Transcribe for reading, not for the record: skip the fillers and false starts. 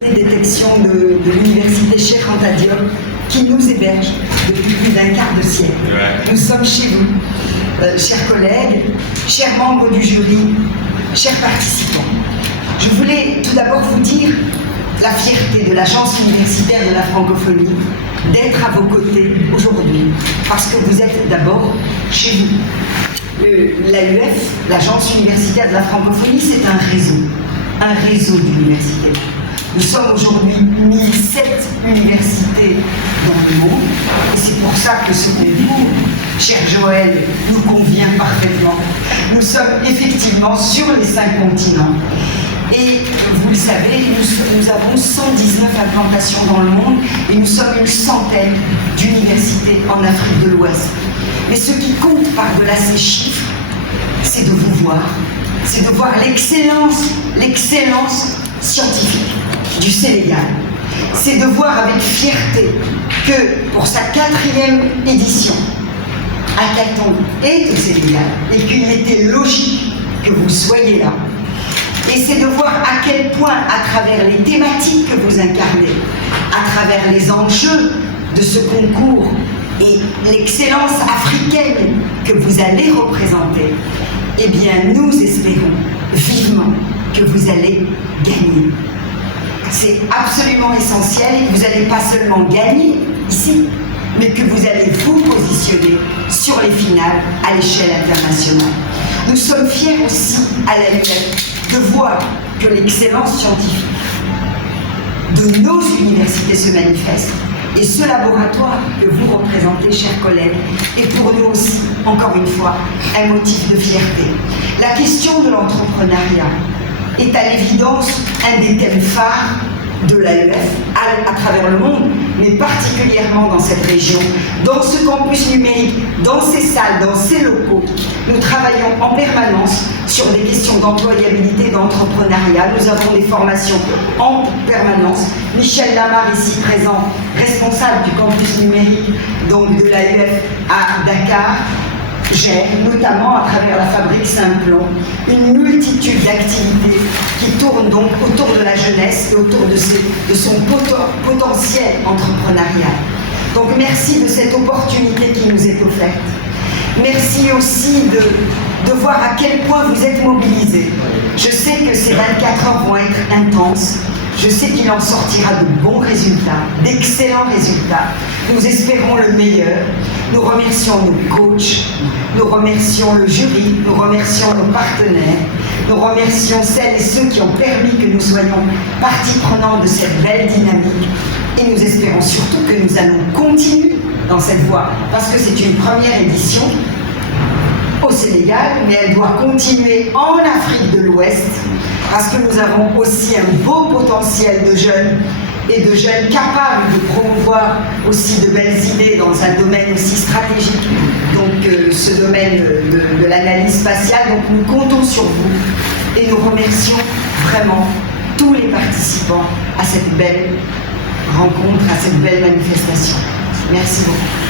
Détection de l'université Cheikh Anta Diop qui nous héberge depuis plus d'un quart de siècle. Nous sommes chez vous, chers collègues, chers membres du jury, chers participants. Je voulais tout d'abord vous dire la fierté de l'Agence universitaire de la francophonie d'être à vos côtés aujourd'hui, parce que vous êtes d'abord chez vous. L'AUF, l'Agence universitaire de la francophonie, c'est un réseau d'universités. Nous sommes aujourd'hui 1007 universités dans le monde, et c'est pour ça que ce concours, cher Joël, nous convient parfaitement. Nous sommes effectivement sur les 5 continents. Et vous le savez, nous avons 119 implantations dans le monde et nous sommes une centaine d'universités en Afrique de l'Ouest. Mais ce qui compte par-delà ces chiffres, c'est de vous voir. C'est de voir l'excellence scientifique du Sénégal. C'est de voir avec fierté que pour sa 4e édition, Hackathon est au Sénégal et qu'il était logique que vous soyez là. Et c'est de voir à quel point, à travers les thématiques que vous incarnez, à travers les enjeux de ce concours et l'excellence africaine que vous allez représenter, eh bien, nous espérons vivement que vous allez gagner. C'est absolument essentiel et que vous n'allez pas seulement gagner ici, mais que vous allez vous positionner sur les finales à l'échelle internationale. Nous sommes fiers aussi à l'AUF de voir que l'excellence scientifique de nos universités se manifeste. Et ce laboratoire que vous représentez, chers collègues, est pour nous aussi, encore une fois, un motif de fierté. La question de l'entrepreneuriat est à l'évidence un des thèmes phares de l'AUF à travers le monde, mais particulièrement dans cette région, dans ce campus numérique, dans ces salles, dans ces locaux. Nous travaillons en permanence sur des questions d'employabilité et d'entrepreneuriat. Nous avons des formations en permanence. Michel Lamar, ici présent, responsable du campus numérique donc de l'AUF à Dakar, gère, notamment à travers la fabrique Saint-Plon, une multitude d'activités qui tournent donc autour de la jeunesse et autour de son potentiel entrepreneurial. Donc merci de cette opportunité qui nous est offerte. Merci aussi de voir à quel point vous êtes mobilisés. Je sais que ces 24 heures vont être intenses. Je sais qu'il en sortira de bons résultats, d'excellents résultats. Nous espérons le meilleur. Nous remercions nos coachs, nous remercions le jury, nous remercions nos partenaires, nous remercions celles et ceux qui ont permis que nous soyons partie prenante de cette belle dynamique. Et nous espérons surtout que nous allons continuer dans cette voie, parce que c'est une première édition au Sénégal, mais elle doit continuer en Afrique de l'Ouest, parce que nous avons aussi un beau potentiel de jeunes et de jeunes capables de promouvoir aussi de belles idées dans un domaine aussi stratégique, donc ce domaine de l'analyse spatiale. Donc nous comptons sur vous et nous remercions vraiment tous les participants à cette belle rencontre, à cette belle manifestation. Merci beaucoup.